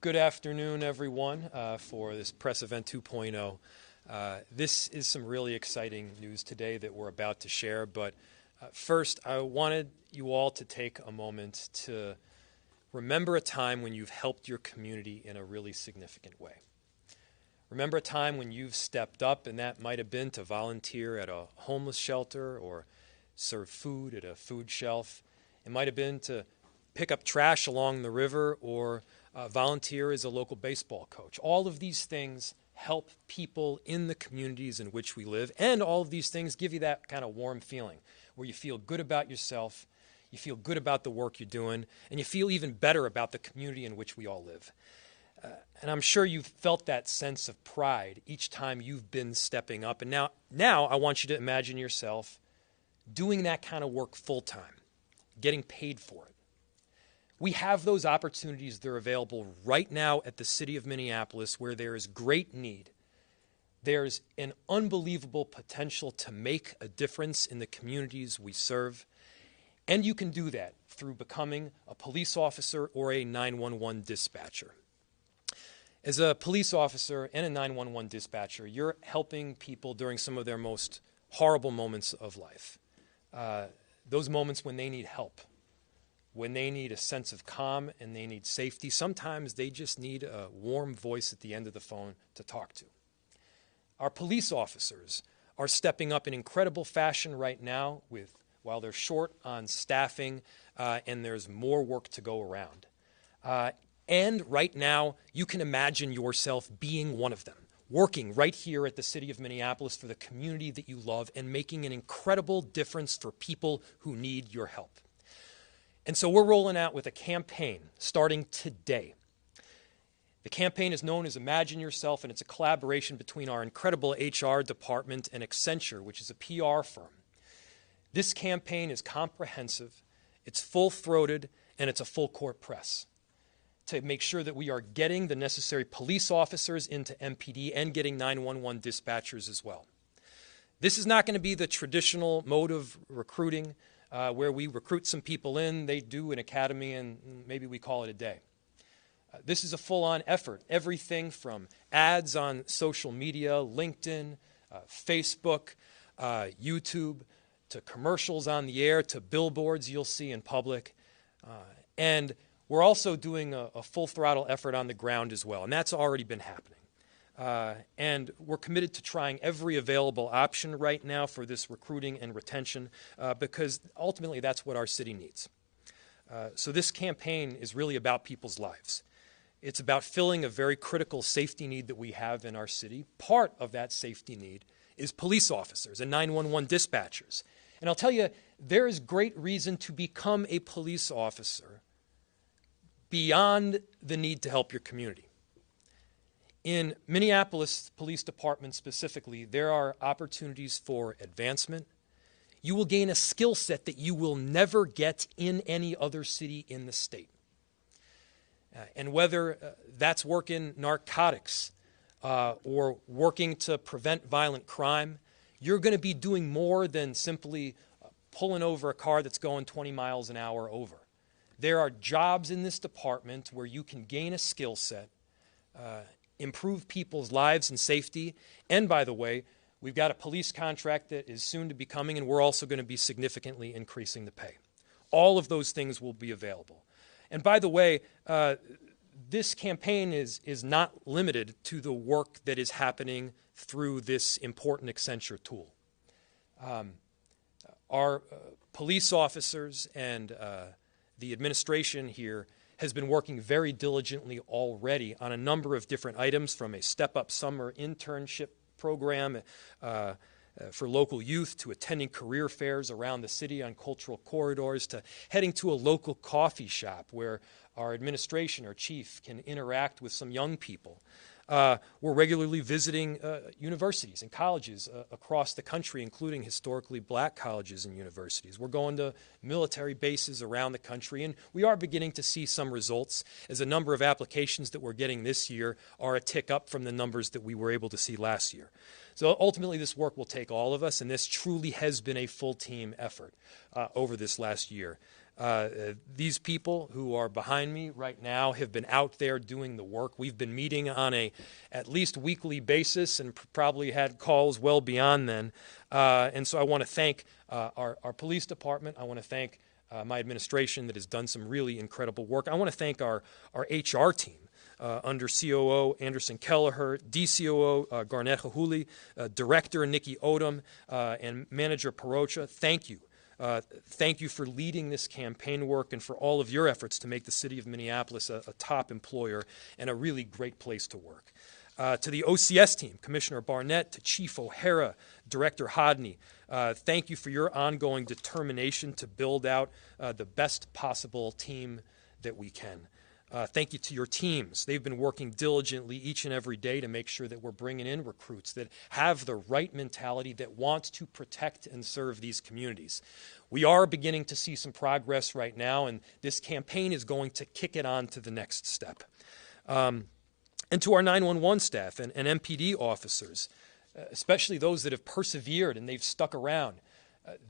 Good afternoon, everyone, for this Press Event 2.0. This is some really exciting news today that we're about to share, but first I wanted you all to take a moment to remember a time when you've helped your community in a really significant way. Remember a time when you've stepped up, and that might have been to volunteer at a homeless shelter or serve food at a food shelf. It might have been to pick up trash along the river or volunteer as a local baseball coach. All of these things help people in the communities in which we live, and all of these things give you that kind of warm feeling where you feel good about yourself, you feel good about the work you're doing, and you feel even better about the community in which we all live. And I'm sure you've felt that sense of pride each time you've been stepping up. And now I want you to imagine yourself doing that kind of work full-time, getting paid for it. We have those opportunities that are available right now at the city of Minneapolis where there is great need. There's an unbelievable potential to make a difference in the communities we serve. And you can do that through becoming a police officer or a 911 dispatcher. As a police officer and a 911 dispatcher, you're helping people during some of their most horrible moments of life. Those moments when they need help, when they need a sense of calm and they need safety. Sometimes they just need a warm voice at the end of the phone to talk to. Our police officers are stepping up in incredible fashion right now while they're short on staffing and there's more work to go around. And right now, you can imagine yourself being one of them, working right here at the city of Minneapolis for the community that you love and making an incredible difference for people who need your help. And so we're rolling out with a campaign starting today. The campaign is known as Imagine Yourself, and it's a collaboration between our incredible HR department and Accenture, which is a PR firm. This campaign is comprehensive, it's full-throated, and it's a full-court press to make sure that we are getting the necessary police officers into MPD and getting 911 dispatchers as well. This is not going to be the traditional mode of recruiting where we recruit some people in, they do an academy, and maybe we call it a day. This is a full-on effort. Everything from ads on social media, LinkedIn, Facebook, YouTube, to commercials on the air, to billboards you'll see in public. And we're also doing a full-throttle effort on the ground as well, and that's already been happening. And we're committed to trying every available option right now for this recruiting and retention because ultimately that's what our city needs. So this campaign is really about people's lives. It's about filling a very critical safety need that we have in our city. Part of that safety need is police officers and 911 dispatchers. And I'll tell you, there is great reason to become a police officer beyond the need to help your community. In Minneapolis Police Department specifically, there are opportunities for advancement. You will gain a skill set that you will never get in any other city in the state. And whether that's working narcotics or working to prevent violent crime, you're going to be doing more than simply pulling over a car that's going 20 miles an hour over. There are jobs in this department where you can gain a skill set, improve people's lives and safety, and by the way, we've got a police contract that is soon to be coming, and we're also going to be significantly increasing the pay. All of those things will be available. And by the way, this campaign is not limited to the work that is happening through this important Accenture tool. Our police officers and the administration here has been working very diligently already on a number of different items, from a step-up summer internship program for local youth to attending career fairs around the city on cultural corridors to heading to a local coffee shop where our administration, our chief, can interact with some young people. We're regularly visiting universities and colleges across the country, including historically black colleges and universities. We're going to military bases around the country, and we are beginning to see some results as a number of applications that we're getting this year are a tick up from the numbers that we were able to see last year. So ultimately this work will take all of us, and this truly has been a full team effort over this last year. These people who are behind me right now have been out there doing the work. We've been meeting on a at least weekly basis and probably had calls well beyond then. And so I want to thank our police department. I want to thank my administration that has done some really incredible work. I want to thank our HR team. Under COO Anderson Kelliher, DCOO Garnett Hahuli, Director Nikki Odom, and Manager Parocha, thank you. Thank you for leading this campaign work and for all of your efforts to make the city of Minneapolis a top employer and a really great place to work. To the OCS team, Commissioner Barnette, to Chief O'Hara, Director Hodne, thank you for your ongoing determination to build out the best possible team that we can. Thank you to your teams. They've been working diligently each and every day to make sure that we're bringing in recruits that have the right mentality, that want to protect and serve these communities. We are beginning to see some progress right now, and this campaign is going to kick it on to the next step. And to our 911 staff and MPD officers, especially those that have persevered and they've stuck around,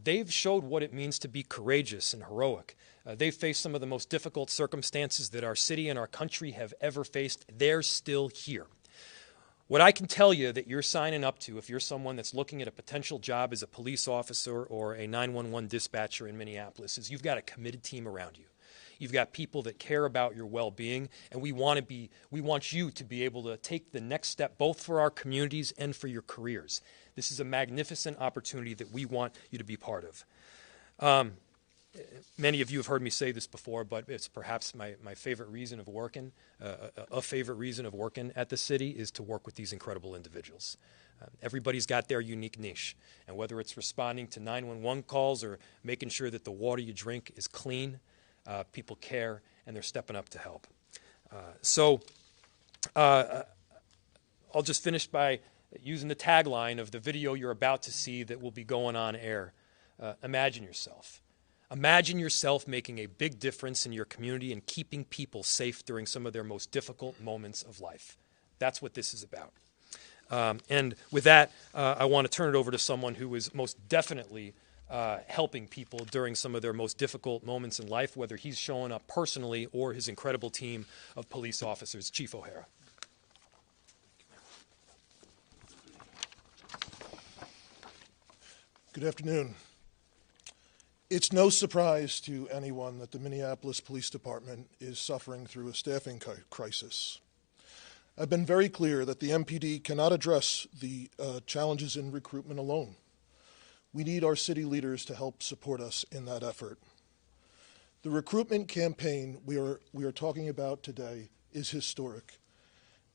they've showed what it means to be courageous and heroic. They've faced some of the most difficult circumstances that our city and our country have ever faced. They're still here. What I can tell you that you're signing up to, if you're someone that's looking at a potential job as a police officer or a 911 dispatcher in Minneapolis, is you've got a committed team around you. You've got people that care about your well-being, and we want you to be able to take the next step, both for our communities and for your careers. This is a magnificent opportunity that we want you to be part of. Many of you have heard me say this before, but it's perhaps my favorite reason of working, a favorite reason of working at the city is to work with these incredible individuals. Everybody's got their unique niche, and whether it's responding to 911 calls or making sure that the water you drink is clean, people care, and they're stepping up to help. I'll just finish by using the tagline of the video you're about to see that will be going on air. Imagine yourself. Imagine yourself making a big difference in your community and keeping people safe during some of their most difficult moments of life. That's what this is about. And with that, I want to turn it over to someone who is most definitely helping people during some of their most difficult moments in life, whether he's showing up personally or his incredible team of police officers. Chief O'Hara. Good afternoon. It's no surprise to anyone that the Minneapolis Police Department is suffering through a staffing crisis. I've been very clear that the MPD cannot address the challenges in recruitment alone. We need our city leaders to help support us in that effort. The recruitment campaign we are talking about today is historic,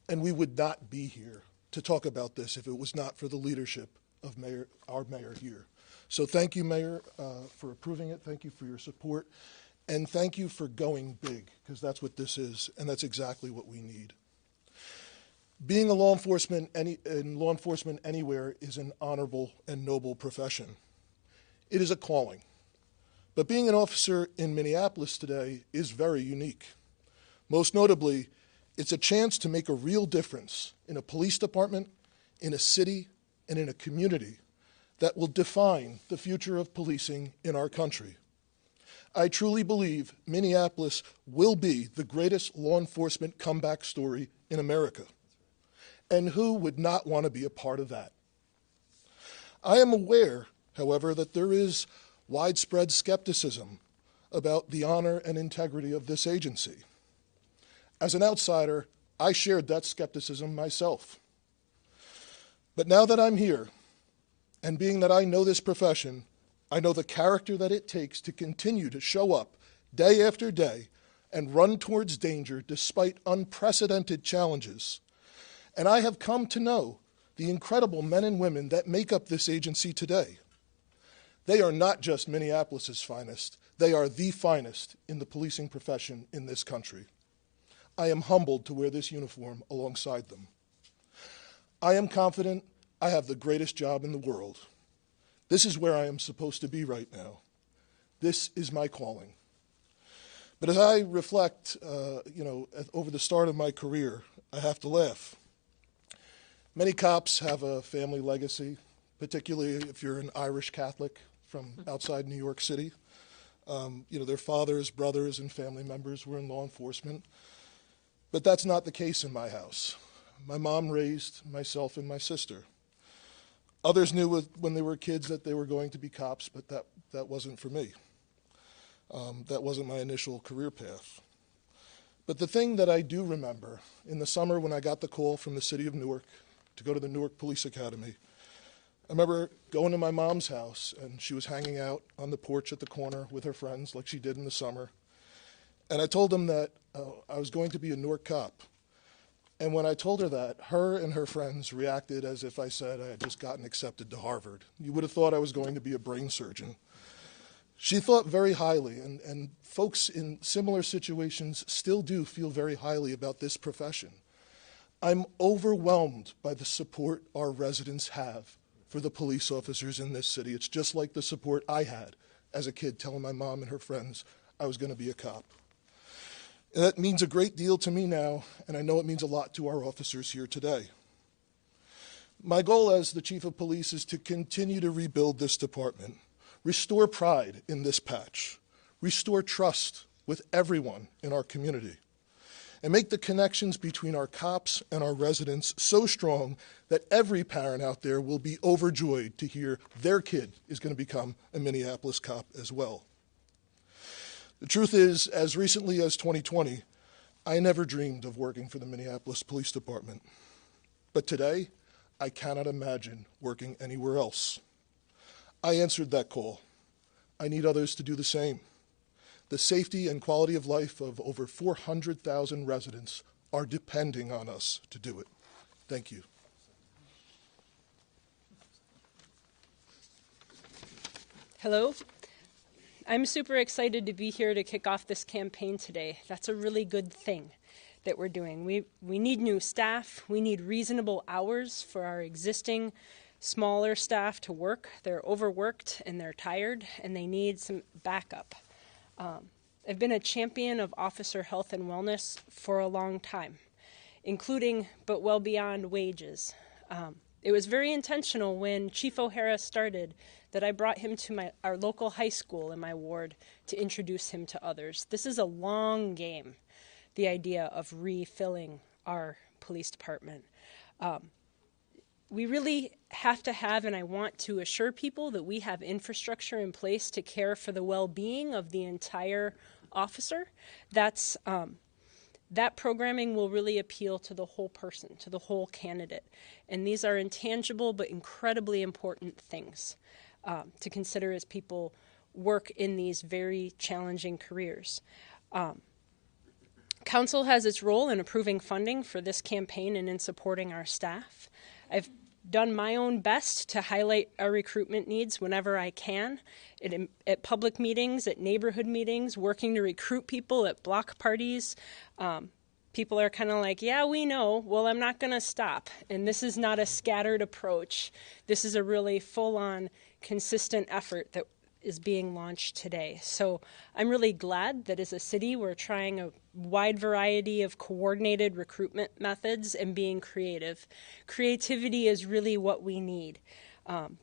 and we would not be here to talk about this if it was not for the leadership of our mayor here. So thank you, Mayor, for approving it. Thank you for your support. And thank you for going big, because that's what this is, and that's exactly what we need. Being a law enforcement anywhere is an honorable and noble profession. It is a calling. But being an officer in Minneapolis today is very unique. Most notably, it's a chance to make a real difference in a police department, in a city, and in a community that will define the future of policing in our country. I truly believe Minneapolis will be the greatest law enforcement comeback story in America. And who would not want to be a part of that? I am aware, however, that there is widespread skepticism about the honor and integrity of this agency. As an outsider, I shared that skepticism myself. But now that I'm here, and being that I know this profession, I know the character that it takes to continue to show up day after day and run towards danger despite unprecedented challenges. And I have come to know the incredible men and women that make up this agency today. They are not just Minneapolis's finest, they are the finest in the policing profession in this country. I am humbled to wear this uniform alongside them. I am confident I have the greatest job in the world. This is where I am supposed to be right now. This is my calling. But as I reflect, over the start of my career, I have to laugh. Many cops have a family legacy, particularly if you're an Irish Catholic from outside New York City. Their fathers, brothers, and family members were in law enforcement. But that's not the case in my house. My mom raised myself and my sister. Others knew when they were kids that they were going to be cops, but that wasn't for me. That wasn't my initial career path. But the thing that I do remember, in the summer when I got the call from the city of Newark to go to the Newark Police Academy, I remember going to my mom's house, and she was hanging out on the porch at the corner with her friends like she did in the summer. And I told them that I was going to be a Newark cop. And when I told her that, her and her friends reacted as if I said I had just gotten accepted to Harvard. You would have thought I was going to be a brain surgeon. She thought very highly, and folks in similar situations still do feel very highly about this profession. I'm overwhelmed by the support our residents have for the police officers in this city. It's just like the support I had as a kid telling my mom and her friends I was going to be a cop. And that means a great deal to me now, and I know it means a lot to our officers here today. My goal as the chief of police is to continue to rebuild this department, restore pride in this patch, restore trust with everyone in our community, and make the connections between our cops and our residents so strong that every parent out there will be overjoyed to hear their kid is going to become a Minneapolis cop as well. The truth is, as recently as 2020, I never dreamed of working for the Minneapolis Police Department. But today, I cannot imagine working anywhere else. I answered that call. I need others to do the same. The safety and quality of life of over 400,000 residents are depending on us to do it. Thank you. Hello. I'm super excited to be here to kick off this campaign today. That's a really good thing that we're doing. We need new staff. We need reasonable hours for our existing smaller staff to work. They're overworked and they're tired and they need some backup. I've been a champion of officer health and wellness for a long time, including but well beyond wages. It was very intentional when Chief O'Hara started that I brought him to our local high school in my ward to introduce him to others. This is a long game, the idea of refilling our police department. We really have to have, and I want to assure people that we have infrastructure in place to care for the well-being of the entire officer. That programming will really appeal to the whole person, to the whole candidate. And these are intangible but incredibly important things to consider as people work in these very challenging careers. Council has its role in approving funding for this campaign and in supporting our staff. I've done my own best to highlight our recruitment needs whenever I can, at public meetings, at neighborhood meetings, working to recruit people at block parties. People are kind of like, yeah, we know. Well, I'm not going to stop. And this is not a scattered approach. This is a really full-on, consistent effort that is being launched today. So I'm really glad that as a city we're trying a wide variety of coordinated recruitment methods and being creative. Creativity is really what we need.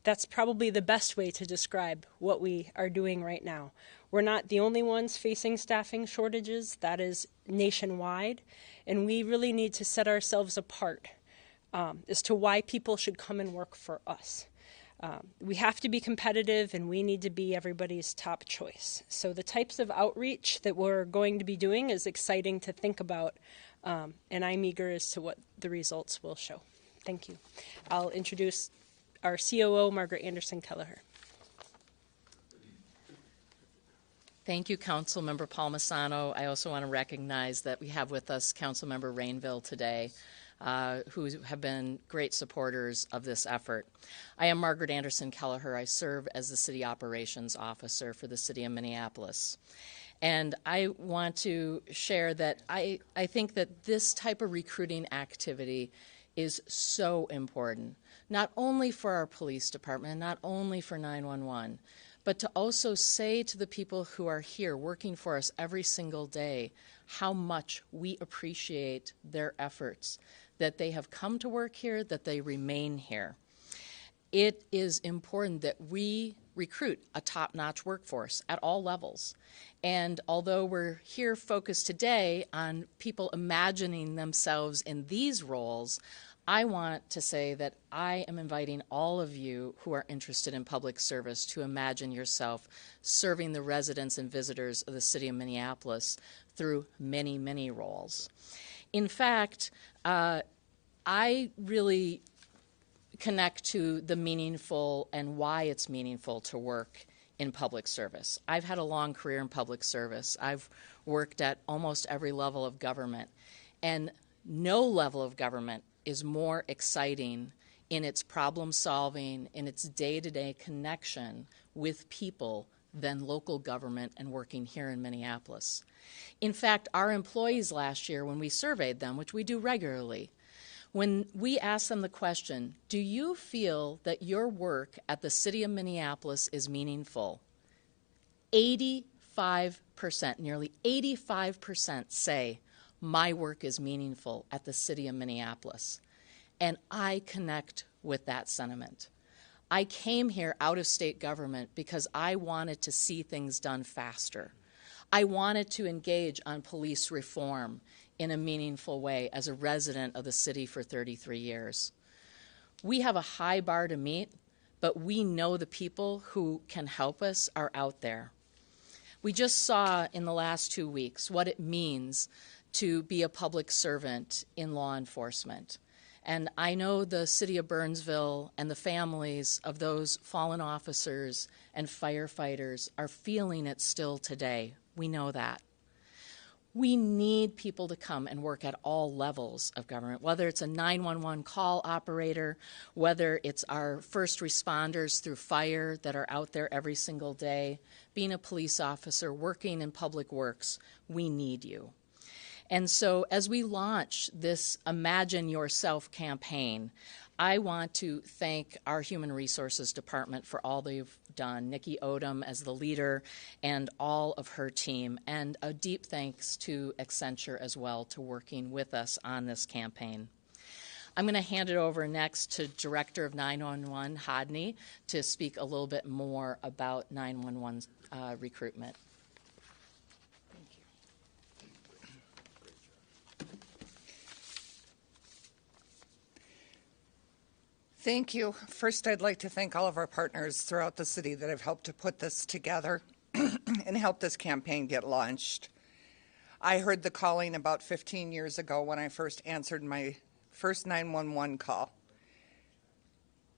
That's probably the best way to describe what we are doing right now. We're not the only ones facing staffing shortages. That is nationwide. And we really need to set ourselves apart as to why people should come and work for us. We have to be competitive and we need to be everybody's top choice. So the types of outreach that we're going to be doing is exciting to think about, and I'm eager as to what the results will show. Thank you. I'll introduce our COO, Margaret Kelliher. Thank you, Councilmember Palmisano. I also want to recognize that we have with us Councilmember Rainville today, who have been great supporters of this effort. I am Margaret Kelliher. I serve as the City Operations Officer for the City of Minneapolis. And I want to share that I think that this type of recruiting activity is so important, not only for our police department, not only for 911, but to also say to the people who are here working for us every single day how much we appreciate their efforts, that they have come to work here, that they remain here. It is important that we recruit a top-notch workforce at all levels. And although we're here focused today on people imagining themselves in these roles, I want to say that I am inviting all of you who are interested in public service to imagine yourself serving the residents and visitors of the city of Minneapolis through many, many roles. In fact, I really connect to the meaningful and why it's meaningful to work in public service. I've had a long career in public service. I've worked at almost every level of government, and no level of government is more exciting in its problem solving, in its day-to-day connection with people than local government and working here in Minneapolis. In fact, our employees last year, when we surveyed them, which we do regularly, when we asked them the question, do you feel that your work at the city of Minneapolis is meaningful? 85%, nearly 85% say, my work is meaningful at the city of Minneapolis. And I connect with that sentiment. I came here out of state government because I wanted to see things done faster. I wanted to engage on police reform in a meaningful way as a resident of the city for 33 years. We have a high bar to meet, but we know the people who can help us are out there. We just saw in the last 2 weeks what it means to be a public servant in law enforcement. And I know the city of Burnsville and the families of those fallen officers and firefighters are feeling it still today. We know that. We need people to come and work at all levels of government, whether it's a 911 call operator, whether it's our first responders through fire that are out there every single day, being a police officer, working in public works. We need you. And so as we launch this Imagine Yourself campaign, I want to thank our Human Resources Department for all they've done, Nikki Odom as the leader and all of her team, and a deep thanks to Accenture as well to working with us on this campaign. I'm going to hand it over next to Director of 911, Hodne, to speak a little bit more about 911 recruitment. Thank you. First, I'd like to thank all of our partners throughout the city that have helped to put this together and help this campaign get launched. I heard the calling about 15 years ago when I first answered my first 911 call.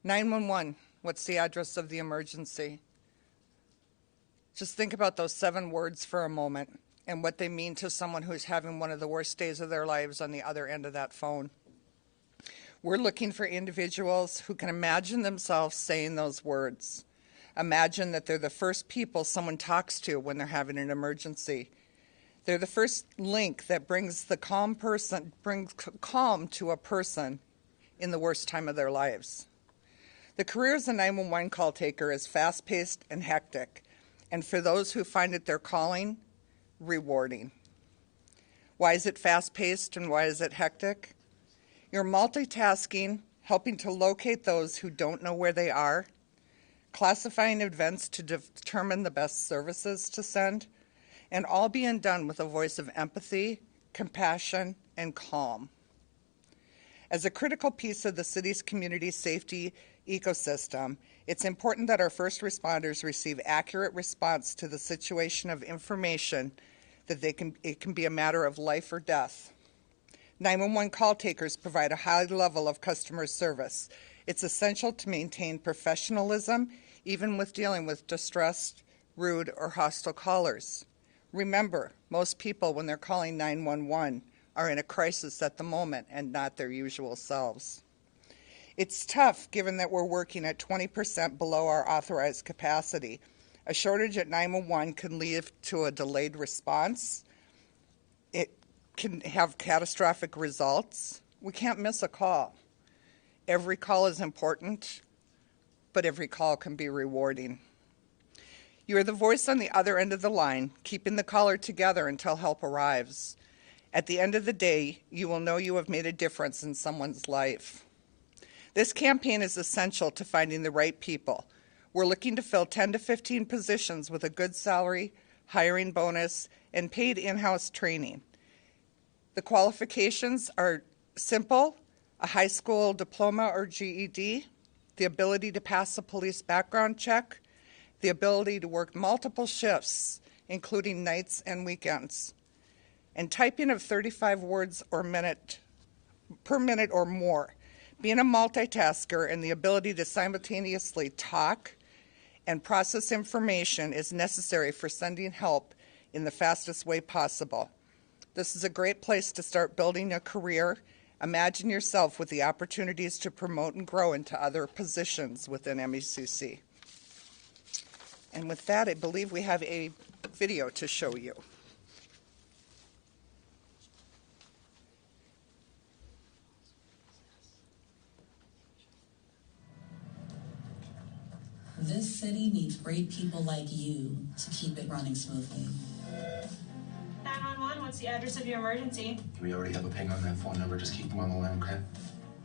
911, what's the address of the emergency? Just think about those 7 words for a moment and what they mean to someone who's having one of the worst days of their lives on the other end of that phone. We're looking for individuals who can imagine themselves saying those words. Imagine that they're the first people someone talks to when they're having an emergency. They're the first link that brings calm to a person in the worst time of their lives. The career as a 911 call taker is fast-paced and hectic, and for those who find it their calling, rewarding. Why is it fast-paced and why is it hectic? You're multitasking, helping to locate those who don't know where they are, classifying events to determine the best services to send, and all being done with a voice of empathy, compassion, and calm. As a critical piece of the city's community safety ecosystem, it's important that our first responders receive accurate response to the situation of information that it can be a matter of life or death. 911 call takers provide a high level of customer service. It's essential to maintain professionalism, even with dealing with distressed, rude, or hostile callers. Remember, most people, when they're calling 911, are in a crisis at the moment and not their usual selves. It's tough, given that we're working at 20% below our authorized capacity. A shortage at 911 can lead to a delayed response. It can have catastrophic results. We can't miss a call. Every call is important, but every call can be rewarding. You are the voice on the other end of the line, keeping the caller together until help arrives. At the end of the day, you will know you have made a difference in someone's life. This campaign is essential to finding the right people. We're looking to fill 10 to 15 positions with a good salary, hiring bonus, and paid in-house training. The qualifications are simple: a high school diploma or GED, the ability to pass a police background check, the ability to work multiple shifts, including nights and weekends, and typing of 35 words per minute or more. Being a multitasker and the ability to simultaneously talk and process information is necessary for sending help in the fastest way possible. This is a great place to start building a career. Imagine yourself with the opportunities to promote and grow into other positions within MECC. And with that, I believe we have a video to show you. This city needs great people like you to keep it running smoothly. 911, what's the address of your emergency? We already have a ping on that phone number. Just keep them on the line, okay?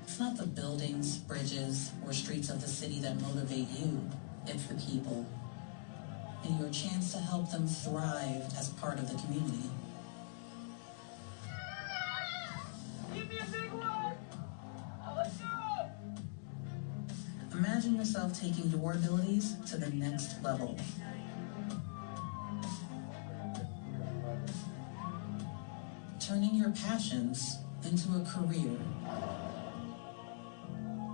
It's not the buildings, bridges, or streets of the city that motivate you. It's the people. And your chance to help them thrive as part of the community. Give me a big one! Let's go! Imagine yourself taking your abilities to the next level. Turning your passions into a career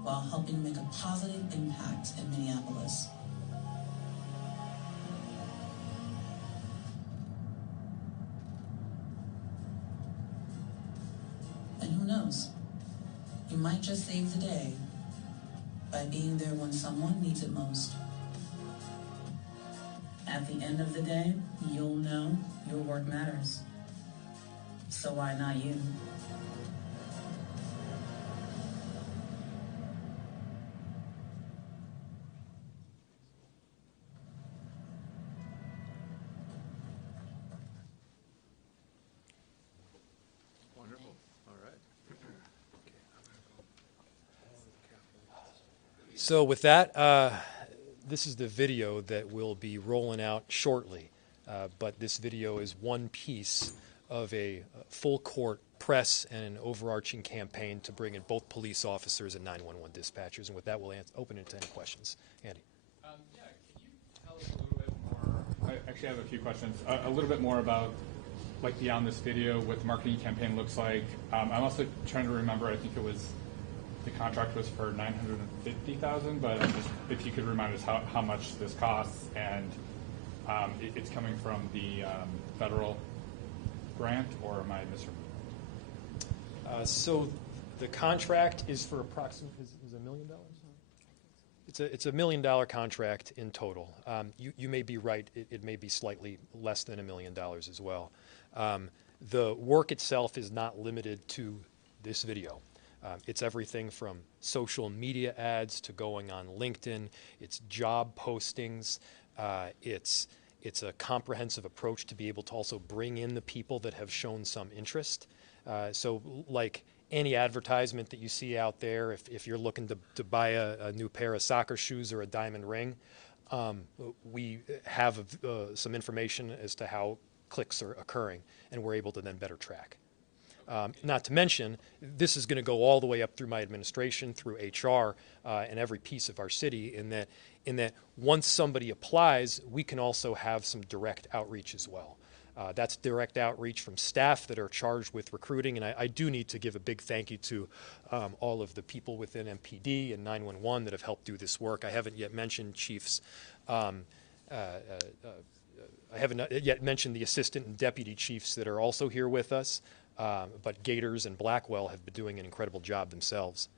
while helping make a positive impact in Minneapolis. And who knows? You might just save the day by being there when someone needs it most. At the end of the day, you'll know your work matters. So why not you? Wonderful. All right. So with that, this is the video that will be rolling out shortly. But this video is one piece of a full court press and an overarching campaign to bring in both police officers and 911 dispatchers. And with that, we'll open it to any questions. Andy. Yeah, can you tell us a little bit more? I actually have a few questions. A little bit more about, like, beyond this video, what the marketing campaign looks like. I'm also trying to remember. I think it was the contract was for $950,000, but if you could remind us how much this costs, and it's coming from the federal grant, or am I misremembering? So the contract is for approximately is $1 million. It's a $1 million contract in total. You may be right; it may be slightly less than $1 million as well. The work itself is not limited to this video. It's everything from social media ads to going on LinkedIn. It's job postings. It's a comprehensive approach to be able to also bring in the people that have shown some interest. So like any advertisement that you see out there, if you're looking to buy a new pair of soccer shoes or a diamond ring, we have some information as to how clicks are occurring, and we're able to then better track. Not to mention, this is going to go all the way up through my administration, through HR, and every piece of our city, in that once somebody applies, we can also have some direct outreach as well. That's direct outreach from staff that are charged with recruiting, and I do need to give a big thank you to all of the people within MPD and 911 that have helped do this work. I haven't yet mentioned chiefs. I haven't yet mentioned the assistant and deputy chiefs that are also here with us. But Gators and Blackwell have been doing an incredible job themselves.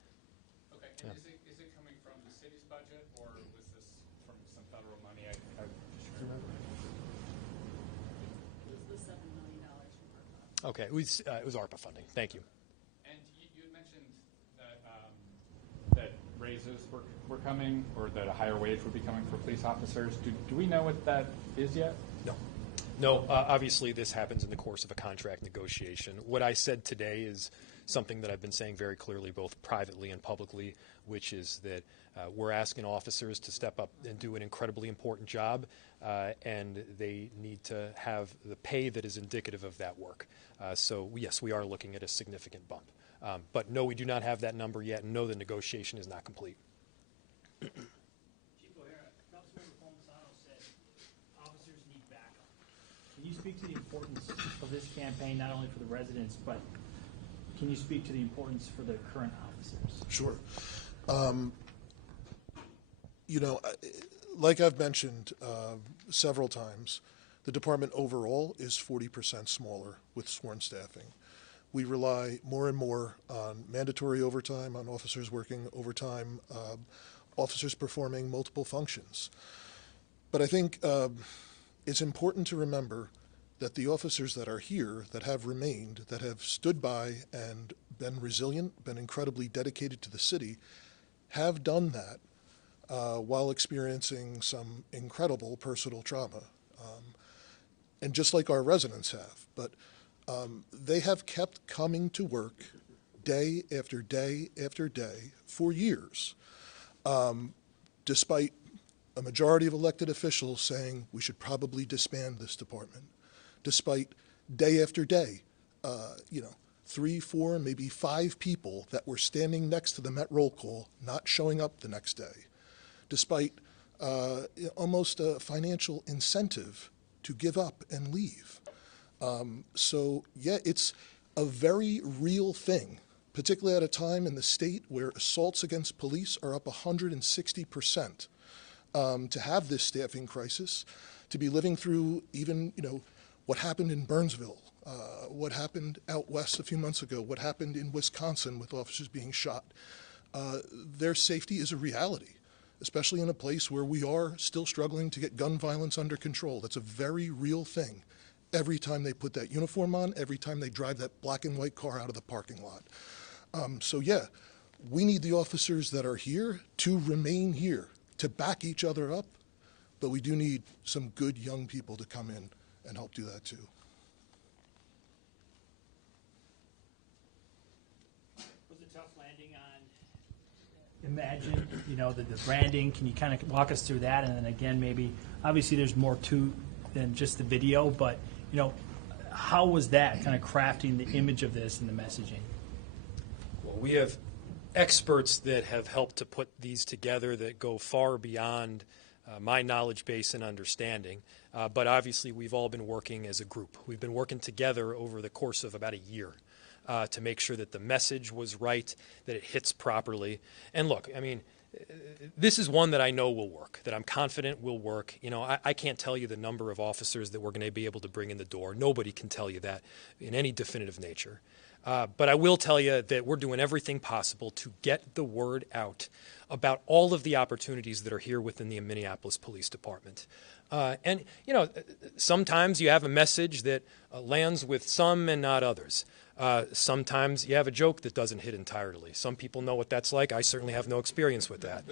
Okay, and is it coming from the city's budget, or was this from some federal money? I just remember. It was the $7 million from ARPA. Okay, it was ARPA funding. Thank you. And you had mentioned that raises were coming, or that a higher wage would be coming for police officers. Do we know what that is yet? No, obviously this happens in the course of a contract negotiation. What I said today is something that I've been saying very clearly, both privately and publicly, which is that we're asking officers to step up and do an incredibly important job, and they need to have the pay that is indicative of that work. So yes, we are looking at a significant bump. But no, we do not have that number yet, and no, the negotiation is not complete. Can you speak to the importance of this campaign, not only for the residents, but can you speak to the importance for the current officers? Sure. Like I've mentioned several times, the department overall is 40% smaller with sworn staffing. We rely more and more on mandatory overtime, on officers working overtime, officers performing multiple functions. But I think it's important to remember that the officers that are here, that have remained, that have stood by and been resilient, been incredibly dedicated to the city, have done that while experiencing some incredible personal trauma. And just like our residents have, but they have kept coming to work day after day after day for years, despite a majority of elected officials saying we should probably disband this department, despite day after day, 3, 4, maybe 5 people that were standing next to them at roll call not showing up the next day, despite almost a financial incentive to give up and leave. So yeah, it's a very real thing, particularly at a time in the state where assaults against police are up 160%. To have this staffing crisis, to be living through even, what happened in Burnsville, what happened out west a few months ago, what happened in Wisconsin with officers being shot. Their safety is a reality, especially in a place where we are still struggling to get gun violence under control. That's a very real thing. Every time they put that uniform on, every time they drive that black and white car out of the parking lot. So yeah, we need the officers that are here to remain here, to back each other up, but we do need some good young people to come in and help do that too. Was it tough landing on Imagine, the branding? Can you kind of walk us through that? And then again, maybe, obviously there's more to than just the video, but, how was that kind of crafting the image of this and the messaging? Well, we have experts that have helped to put these together that go far beyond my knowledge base and understanding. But obviously, we've all been working as a group. We've been working together over the course of about a year to make sure that the message was right, that it hits properly. And look, this is one that I know will work, that I'm confident will work. I can't tell you the number of officers that we're going to be able to bring in the door. Nobody can tell you that in any definitive nature. But I will tell you that we're doing everything possible to get the word out about all of the opportunities that are here within the Minneapolis Police Department. And sometimes you have a message that lands with some and not others. Sometimes you have a joke that doesn't hit entirely. Some people know what that's like. I certainly have no experience with that.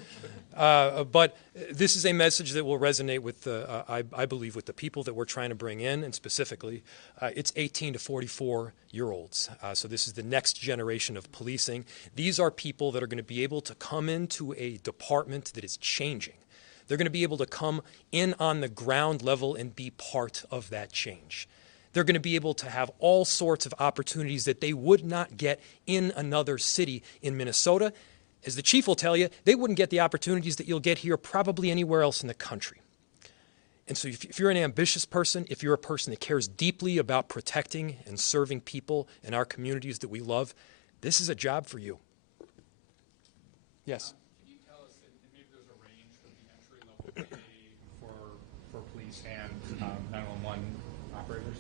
But this is a message that will resonate with, I believe, with the people that we're trying to bring in, and specifically, it's 18 to 44-year-olds. So this is the next generation of policing. These are people that are going to be able to come into a department that is changing. They're going to be able to come in on the ground level and be part of that change. They're going to be able to have all sorts of opportunities that they would not get in another city in Minnesota. As the chief will tell you, they wouldn't get the opportunities that you'll get here probably anywhere else in the country. And so if you're an ambitious person, if you're a person that cares deeply about protecting and serving people in our communities that we love, this is a job for you. Yes? Can you tell us, and maybe there's a range of the entry-level pay for police and 911 operators?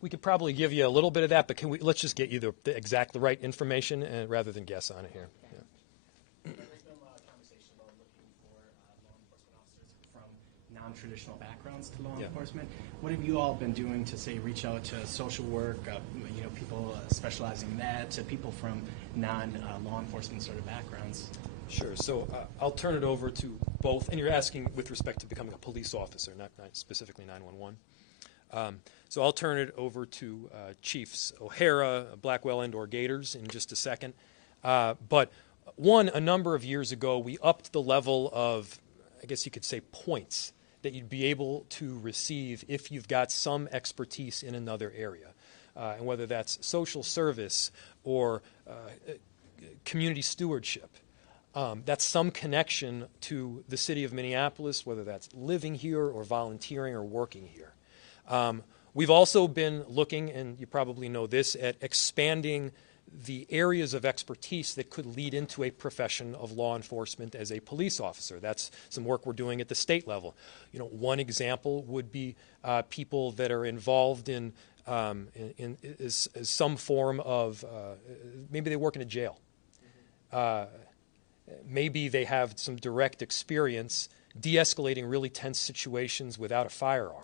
We could probably give you a little bit of that, but let's just get you the right information rather than guess on it here. Yeah. There's been a lot of conversation about looking for law enforcement officers from non-traditional backgrounds to law enforcement. What have you all been doing to, say, reach out to social work, people specializing in that, to people from non-law enforcement sort of backgrounds? Sure. So I'll turn it over to both. And you're asking with respect to becoming a police officer, not specifically 911? So I'll turn it over to Chiefs O'Hara, Blackwell, and/or Gators in just a second. But a number of years ago, we upped the level of, I guess you could say, points that you'd be able to receive if you've got some expertise in another area. And whether that's social service or community stewardship. That's some connection to the city of Minneapolis, whether that's living here or volunteering or working here. We've also been looking, and you probably know this, at expanding the areas of expertise that could lead into a profession of law enforcement as a police officer. That's some work we're doing at the state level. You know, one example would be people that are involved in some form of, maybe they work in a jail. Maybe they have some direct experience de-escalating really tense situations without a firearm.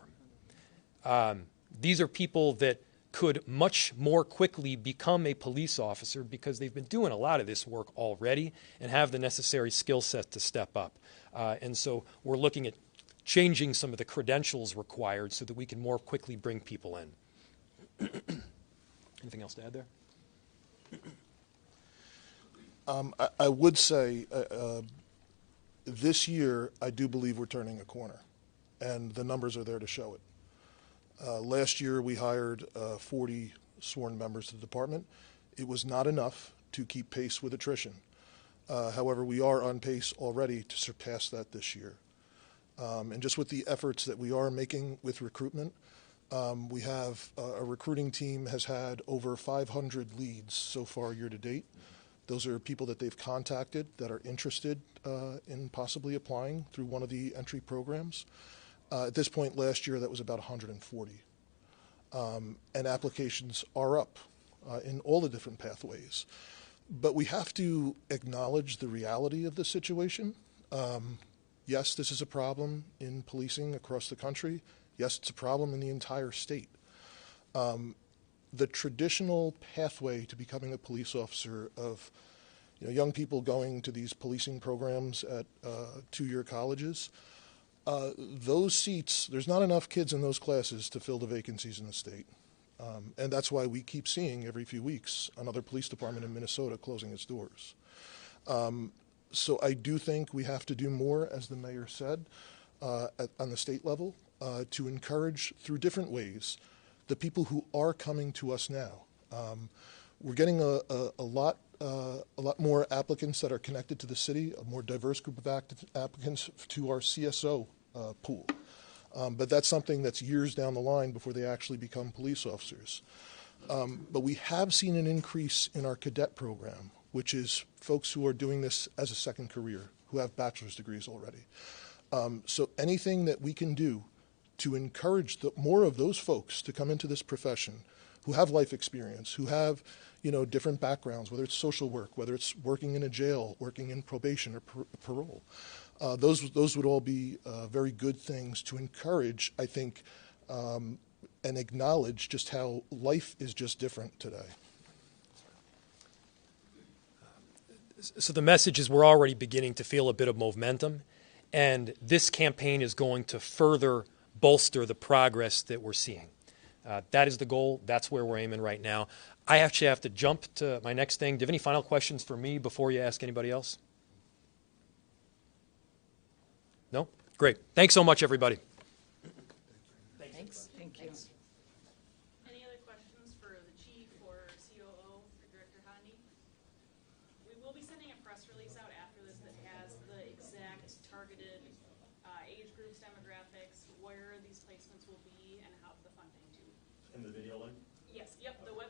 These are people that could much more quickly become a police officer because they've been doing a lot of this work already and have the necessary skill set to step up. And so we're looking at changing some of the credentials required so that we can more quickly bring people in. Anything else to add there? I would say this year, I do believe we're turning a corner, and the numbers are there to show it. Last year, we hired 40 sworn members to the department. It was not enough to keep pace with attrition. However, we are on pace already to surpass that this year. And just with the efforts that we are making with recruitment, we have a recruiting team has had over 500 leads so far year to date. Those are people that they've contacted that are interested in possibly applying through one of the entry programs. At this point last year, that was about 140. And applications are up in all the different pathways. But we have to acknowledge the reality of the situation. Yes, this is a problem in policing across the country. Yes, it's a problem in the entire state. The traditional pathway to becoming a police officer of young people going to these policing programs at two-year colleges, those seats, there's not enough kids in those classes to fill the vacancies in the state. And that's why we keep seeing every few weeks another police department in Minnesota closing its doors. So I do think we have to do more, as the mayor said, on the state level, to encourage through different ways the people who are coming to us now. We're getting a lot more applicants that are connected to the city, a more diverse group of applicants to our CSO pool. But that's something that's years down the line before they actually become police officers. But we have seen an increase in our cadet program, which is folks who are doing this as a second career, who have bachelor's degrees already. So anything that we can do to encourage more of those folks to come into this profession who have life experience, who have different backgrounds, whether it's social work, whether it's working in a jail, working in probation or parole. Those would all be very good things to encourage, I think, and acknowledge just how life is just different today. So the message is we're already beginning to feel a bit of momentum, and this campaign is going to further bolster the progress that we're seeing. That is the goal. That's where we're aiming right now. I actually have to jump to my next thing. Do you have any final questions for me before you ask anybody else? No? Great. Thanks so much, everybody. Thanks. Thank you. Any other questions for the chief or COO or Director Hodne? We will be sending a press release out after this that has the exact targeted age groups, demographics, where these placements will be, and how the funding too. And the video link?